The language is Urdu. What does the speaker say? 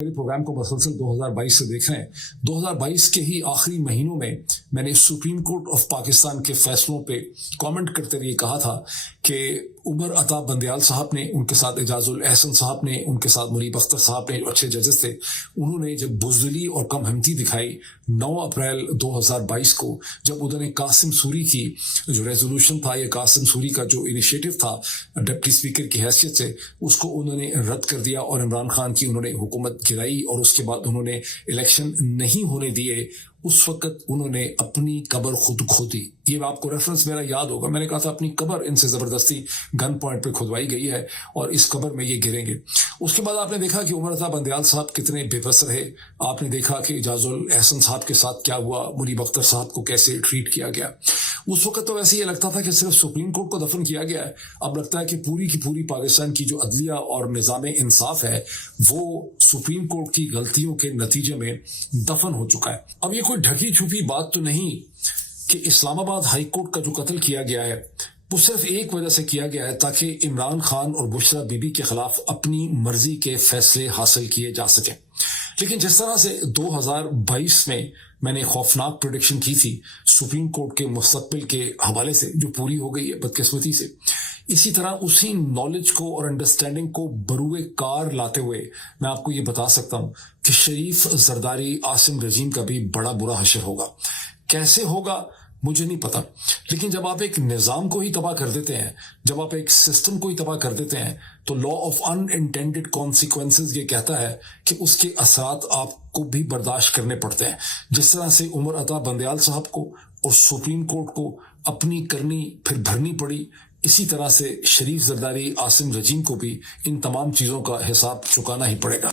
میرے پروگرام کو مسلسل 2022 سے دیکھ رہے ہیں. 2022 کے ہی آخری مہینوں میں میں نے سپریم کورٹ آف پاکستان کے فیصلوں پہ کامنٹ کرتے ہوئے کہا تھا کہ عمر عطا بندیال صاحب نے، ان کے ساتھ اعجاز الاحسن صاحب نے، ان کے ساتھ منیب اختر صاحب نے، جو اچھے ججز تھے، انہوں نے جب بزدلی اور کم ہمتی دکھائی 9 اپریل 2022 کو، جب انہوں نے قاسم سوری کی جو ریزولوشن تھا یا قاسم سوری کا جو انیشیٹو تھا ڈپٹی اسپیکر کی حیثیت سے، اس کو انہوں نے رد کر دیا اور عمران خان کی انہوں نے حکومت گرائی اور اس کے بعد انہوں نے الیکشن نہیں ہونے دیے. اس وقت انہوں نے اپنی قبر خود کھودی. یہ آپ کو ریفرنس میرا یاد ہوگا، میں نے کہا تھا اپنی قبر ان سے زبردستی گن پوائنٹ پہ کھدوائی گئی ہے اور اس قبر میں یہ گریں گے. اس کے بعد آپ نے دیکھا کہ عمر عطا بندیال صاحب کتنے بے بس رہے. آپ نے دیکھا کہ اعجاز الاحسن صاحب کے ساتھ کیا ہوا، منیب اختر صاحب کو کیسے ٹریٹ کیا گیا. اس وقت تو ویسے یہ لگتا تھا کہ صرف سپریم کورٹ کو دفن کیا گیا ہے. اب لگتا ہے کہ پوری کی پوری پاکستان کی جو عدلیہ اور نظام انصاف ہے وہ سپریم کورٹ کی غلطیوں کے نتیجے میں دفن ہو چکا ہے. اب یہ کوئی ڈھکی چھپی بات تو نہیں کہ اسلام آباد ہائی کورٹ کا جو قتل کیا گیا ہے وہ صرف ایک وجہ سے کیا گیا ہے تاکہ عمران خان اور بشرا بی بی کے خلاف اپنی مرضی کے فیصلے حاصل کیے جا سکیں. لیکن جس طرح سے 2022 میں نے خوفناک پریڈکشن کی تھی سپریم کورٹ کے مستقبل کے حوالے سے، جو پوری ہو گئی ہے بدقسمتی سے، اسی طرح اسی نالج کو اور انڈرسٹینڈنگ کو بروئے کار لاتے ہوئے میں آپ کو یہ بتا سکتا ہوں کہ شریف زرداری عاصم رجیم کا بھی بڑا برا حشر ہوگا. کیسے ہوگا مجھے نہیں پتا، لیکن جب آپ ایک نظام کو ہی تباہ کر دیتے ہیں، جب آپ ایک سسٹم کو ہی تباہ کر دیتے ہیں، تو law of in intended consequences یہ کہتا ہے کہ اس کے اثرات آپ کو بھی برداشت کرنے پڑتے ہیں. جس طرح سے عمر عطا بندیال صاحب کو اور سپریم کورٹ کو اپنی کرنی پھر بھرنی پڑی، اسی طرح سے شریف زرداری عاصم رجیم کو بھی ان تمام چیزوں کا حساب چکانا ہی پڑے گا.